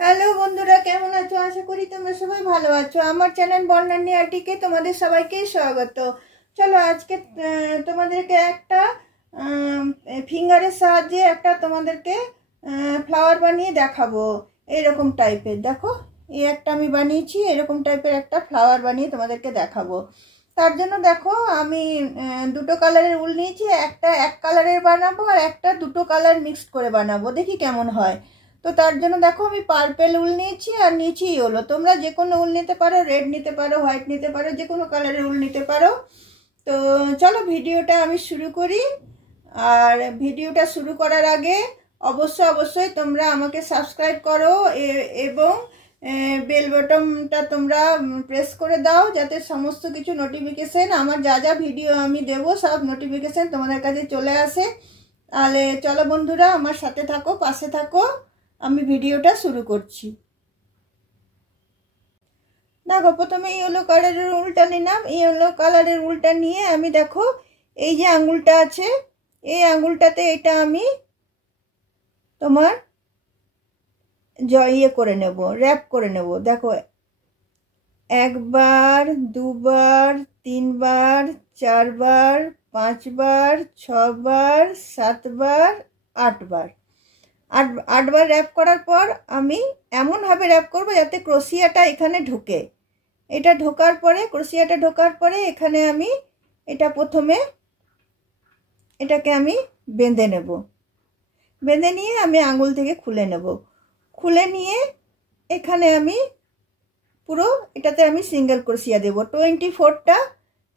Hello বন্ধুরা, কেমন আছো? আশা করি তোমরা সবাই ভালো আছো। আমার চ্যানেল বর্ণালী আর্টিকে তোমাদের সবাইকে স্বাগত। চলো আজকে তোমাদেরকে একটা ফিঙ্গারের সাহায্যে একটা তোমাদেরকে ফ্লাওয়ার বানিয়ে দেখাবো। এরকম টাইপের দেখো, এই একটা আমি বানিয়েছি, এরকম টাইপের একটা ফ্লাওয়ার বানিয়ে তোমাদেরকে দেখাবো। তার জন্য দেখো আমি দুটো কালারের উল নিয়েছি, একটা এক কালারের বানাবো আর একটা দুটো কালার মিক্সড করে বানাবো, দেখি কেমন হয়। তো তার জন্য দেখো আমি পার্পেল উল নিয়েছি আর নিয়েছি ইয়েলো। তোমরা যে কোনো উল নিতে পারো, রেড নিতে পারো, হোয়াইট নিতে পারো, যে কোনো কালারের উল নিতে পারো। তো চলো ভিডিওটা আমি শুরু করি। আর ভিডিওটা শুরু করার আগে অবশ্যই তোমরা আমাকে সাবস্ক্রাইব করো এবং বেল বাটনটা তোমরা প্রেস করে দাও, যাতে সমস্ত কিছু নোটিফিকেশন, আমার যা যা ভিডিও আমি দেবো সব নোটিফিকেশন তোমাদের কাছে চলে আসে। তাহলে চলো বন্ধুরা, আমার সাথে থাকো, পাশে থাকো। আমি ভিডিওটা শুরু করছি। দেখো প্রথমে ইয়েলো কালারের উলটা নিলাম। ইয়েলো কালারের উলটা নিয়ে আমি দেখো এই যে আঙুলটা আছে, এই আঙুলটাতে এটা আমি তোমার ইয়ে করে নেব, র্যাপ করে নেব। দেখো একবার, দুবার, তিনবার, চারবার, পাঁচবার, ছবার, সাতবার, আটবার। আটবার র্যাপ করার পর আমি এমনভাবে র্যাপ করব যাতে ক্রোশিয়াটা এখানে ঢোকে। এটা ঢোকার পরে, ক্রোশিয়াটা ঢোকার পরে এখানে আমি এটা প্রথমে এটাকে আমি বেঁধে নেব। বেঁধে নিয়ে আমি আঙুল থেকে খুলে নেব। খুলে নিয়ে এখানে আমি পুরো এটাতে আমি সিঙ্গেল ক্রোশিয়া দেব, 24টা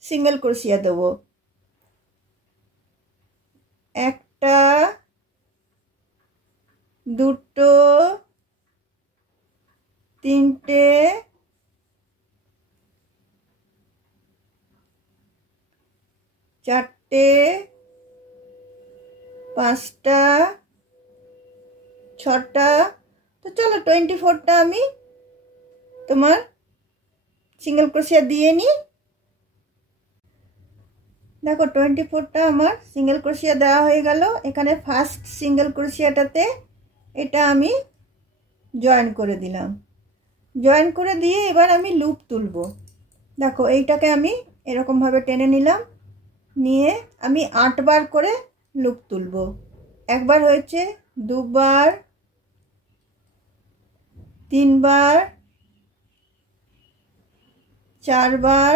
সিঙ্গেল ক্রোশিয়া দেব। একটা, দুটো, তিনটে, চারটে, পাঁচটা, ছটা। তো চলো 24টা আমি তোমার সিঙ্গেল ক্রোশিয়া দিয়ে নিই। দেখো 24টা আমার সিঙ্গেল ক্রোশিয়া দেওয়া হয়ে গেল। এখানে ফার্স্ট সিঙ্গেল ক্রোশিয়াটাতে এটা আমি জয়েন করে দিলাম। জয়েন করে দিয়ে এবার আমি লুপ তুলব। দেখো এইটাকে আমি এরকমভাবে টেনে নিলাম, নিয়ে আমি 8বার করে লুপ তুলব। একবার হয়েছে, দুবার, তিনবার, চারবার,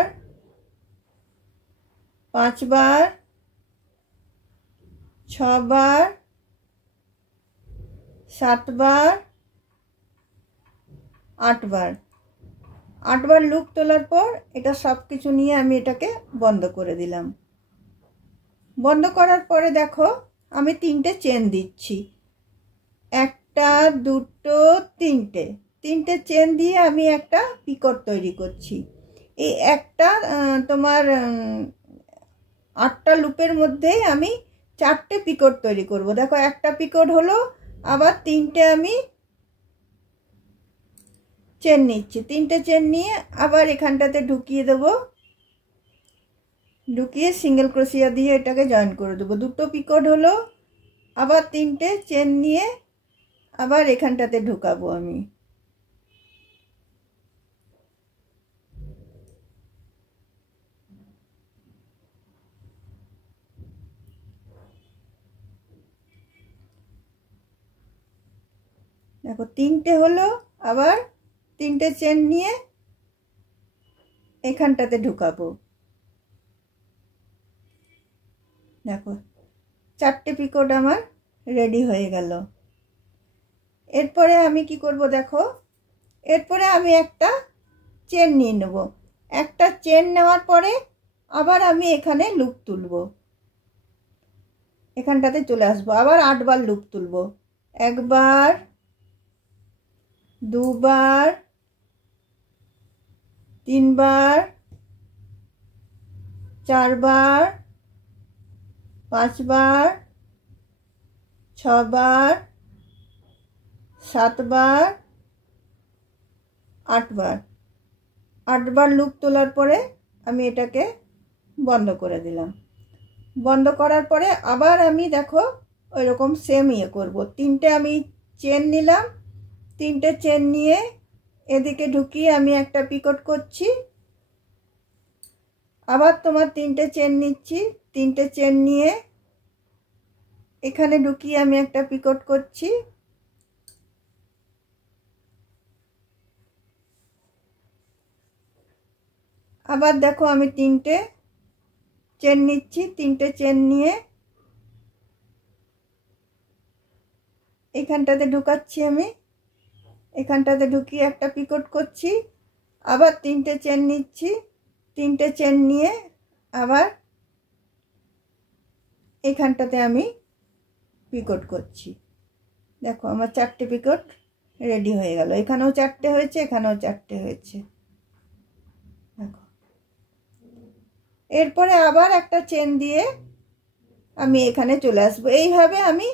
পাঁচবার, ছবার, সাতবার, আটবার। 8বার লুপ তোলার পর এটা সব কিছু নিয়ে আমি এটাকে বন্ধ করে দিলাম। বন্ধ করার পরে দেখো আমি 3টে চেন দিচ্ছি, একটা, দুটো, তিনটে চেন দিয়ে আমি একটা পিকট তৈরি করছি। এই একটা তোমার 8টা লুপের মধ্যেই আমি 4টে পিকট তৈরি করব। দেখো একটা পিকট হলো, আবার 3টে আমি চেন নিচ্ছি। 3টে চেন নিয়ে আবার এখানটাতে ঢুকিয়ে দেব, ঢুকিয়ে সিঙ্গেল ক্রোশিয়া দিয়ে এটাকে জয়েন করে দেবো। দুটো পিকট হলো, আবার 3টে চেন নিয়ে আবার এখানটাতে ঢুকাবো আমি। দেখো 3টে হলো, আবার 3টে চেন নিয়ে এখানটাতে ঢুকাবো। দেখো 4টে পিকট আমার রেডি হয়ে গেল। এরপরে আমি কি করব দেখো, এরপরে আমি একটা চেন নিয়ে নেব। একটা চেন নেওয়ার পরে আবার আমি এখানে লুপ তুলব, এখানটাতে চলে আসবো, আবার 8বার লুপ তুলব। একবার, দুবার, তিনবার, চারবার, পাঁচবার, ছবার, সাতবার, আটবার। 8বার লুপ তোলার পরে আমি এটাকে বন্ধ করে দিলাম। বন্ধ করার পরে আবার আমি দেখো ওই রকম সেম ইয়ে করব। 3টে আমি চেন নিলাম, তিনটে চেন নিয়ে এদিকে ঢুকিয়ে আমি একটা পিকট করছি। আবার তোমার তিনটে চেন নিচ্ছি, তিনটে চেন নিয়ে এখানে ঢুকিয়ে আমি একটা পিকট করছি। আবার দেখো আমি তিনটে চেন নিচ্ছি, তিনটে চেন নিয়ে এখানটাতে ঢুকাচ্ছি, আমি এখানটাতে ঢুকিয়ে একটা পিকট করছি। আবার তিনটে চেন নিচ্ছি, তিনটে চেন নিয়ে আবার এখানটাতে আমি পিকট করছি। দেখো আমার চারটে পিকট রেডি হয়ে গেল। এখানেও চারটে হয়েছে, এখানেও চারটে হয়েছে। দেখো এরপরে আবার একটা চেন দিয়ে আমি এখানে চলে আসবো। এইভাবে আমি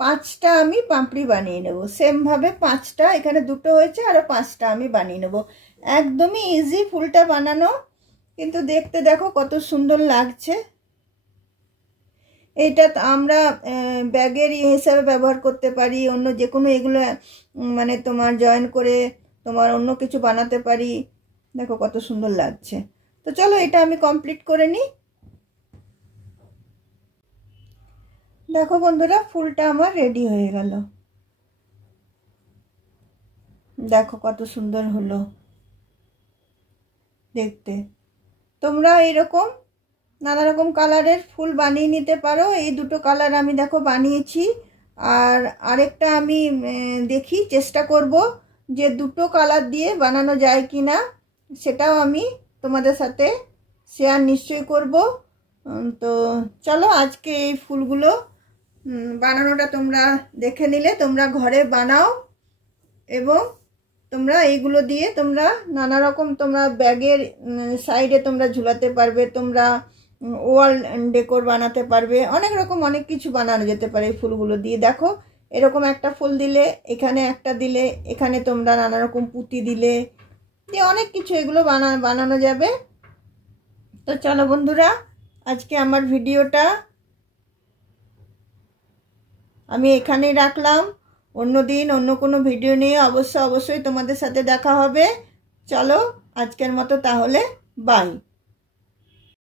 পাঁচটা আমি পাপড়ি বানিয়ে নেব। সেম ভাবে পাঁচটা, এখানে দুটো হয়েছে, আরো পাঁচটা আমি বানিয়ে নেব। একদমই ইজি ফুলটা বানানো, কিন্তু দেখতে দেখো কত সুন্দর লাগছে। এটা আমরা ব্যাগের হিসাবে ব্যবহার করতে পারি, অন্য যে কোনো এগুলো মানে তোমার জয়েন করে তোমার অন্য কিছু বানাতে পারি। দেখো কত সুন্দর লাগছে। তো চলো এটা আমি কমপ্লিট করে নিই। দেখো বন্ধুরা ফুলটা আমার রেডি হয়ে গেল। দেখো কত সুন্দর হলো দেখতে। তোমরা এরকম নানা রকম কালারের ফুল বানিয়ে নিতে পারো। এই দুটো কালার আমি দেখো বানিয়েছি, আর আরেকটা আমি দেখি চেষ্টা করব যে দুটো কালার দিয়ে বানানো যায় কি না, সেটাও আমি তোমাদের সাথে শেয়ার নিশ্চয়ই করব। তো চলো আজকে এই ফুলগুলো বানানোটা তোমরা দেখে নিলে, তোমরা ঘরে বানাও এবং তোমরা এইগুলো দিয়ে তোমরা নানা রকম তোমরা ব্যাগের সাইডে তোমরা ঝুলাতে পারবে, তোমরা ওয়াল ডেকোর বানাতে পারবে, অনেক রকম অনেক কিছু বানানো যেতে পারে এই ফুলগুলো দিয়ে। দেখো এরকম একটা ফুল দিলে, এখানে একটা দিলে, এখানে তোমরা নানা রকম পুঁতি দিলে, দিয়ে অনেক কিছু এগুলো বানানো যাবে। তো চলো বন্ধুরা আজকে আমার ভিডিওটা আমি এখানেই রাখলাম। অন্য দিন অন্য কোনো ভিডিও নিয়ে অবশ্যই তোমাদের সাথে দেখা হবে। চলো আজকের মতো তাহলে বাই।